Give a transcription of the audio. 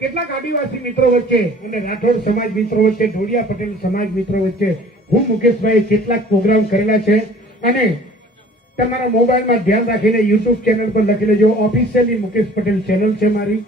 કેટલાક આદિવાસી મિત્રો વચ્ચે અને રાઠોડ સમાજ મિત્રો વચ્ચે, ઢોડિયા પટેલ સમાજ મિત્રો વચ્ચે હું મુકેશભાઈ કેટલાક પ્રોગ્રામ કરેલા છે અને તમારા મોબાઈલમાં ધ્યાન રાખીને YouTube ચેનલ પર લખી લેજો. ઓફિશિયલી મુકેશ પટેલ ચેનલ છે મારી.